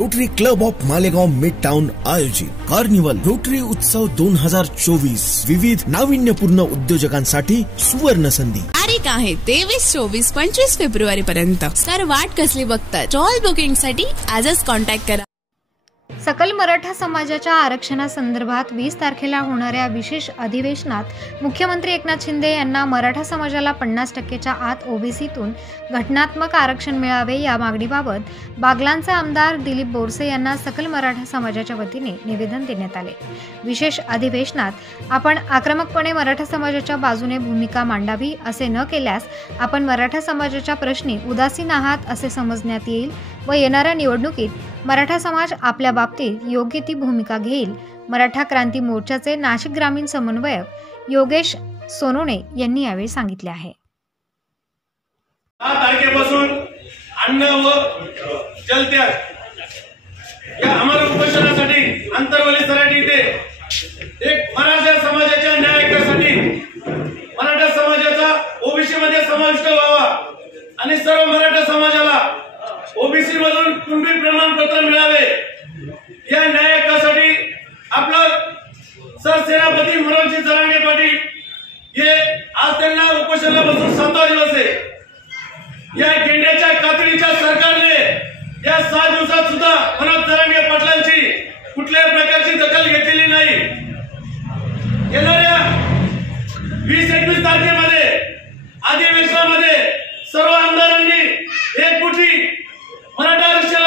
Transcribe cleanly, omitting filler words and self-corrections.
Rotary club of Malegaon mid town आयोजित carnival rotary उत्सव 2024 विविध नाविन्यपूर्ण उद्योजकांसाठी सुवर्ण संधी. तारीख आहे 23, 24, 25 फेब्रुवारी पर्यंत. सर वाट कसली बघतात? स्टॉल बुकिंग साठी आजच कॉन्टॅक्ट करा. सकल मराठा समाजाच्या आरक्षणासंदर्भात 20 तारखेला होणाऱ्या विशेष अधिवेशनात मुख्यमंत्री एकनाथ शिंदे यांना मराठा समाजाला 50% आत ओबीसीतून घटनात्मक आरक्षण मिळावे या मागणीबाबत बागलांचे आमदार दिलीप बोरसे यांना सकल मराठा समाजाच्या वतीने निवेदन देण्यात आले. विशेष अधिवेशनात आपण आक्रमकपणे मराठा समाजाच्या बाजूने भूमिका मांडावी, असे न केल्यास आपण मराठा समाजाच्या प्रश्नी उदासीन आहात असे समजण्यात येईल व येणाऱ्या निवडणुकीत मराठा समाज आपल्या बाबतीत योग्य ती भूमिका घेईल. मराठा क्रांती मोर्चाचे नाशिक ग्रामीण समन्वयक योगेश सोनोने यांनी यावेळी सांगितले आहे. 10 तारखेपासून अन्न व जलत्याग या अमर उपोषणासाठी अंतरवली सराटी इथे एक मराठा समाजाच्या न्यायासाठी मराठा समाजाचा ओबीसी मध्ये समाविष्ट व्हावा आणि सर्व मराठा समाजाला ओबीसी मधून कुणबी प्रमाणपत्र मिळावे या न्यायासाठी आपलं सरसेनापती मनोज जरांगे पाटील हे आज त्यांना उपोषणाला बसून 7वा दिवस आहे. या गेंड्याच्या कातडीच्या सरकारने या 6 दिवसात सुद्धा मनोज जरांगे पाटलांची कुठल्याही प्रकारची दखल घेतलेली नाही. येणाऱ्या 20-21 तारखेमध्ये अधिवेशनामध्ये सर्व आमदारांनी एकमुठी मराठा आरक्षण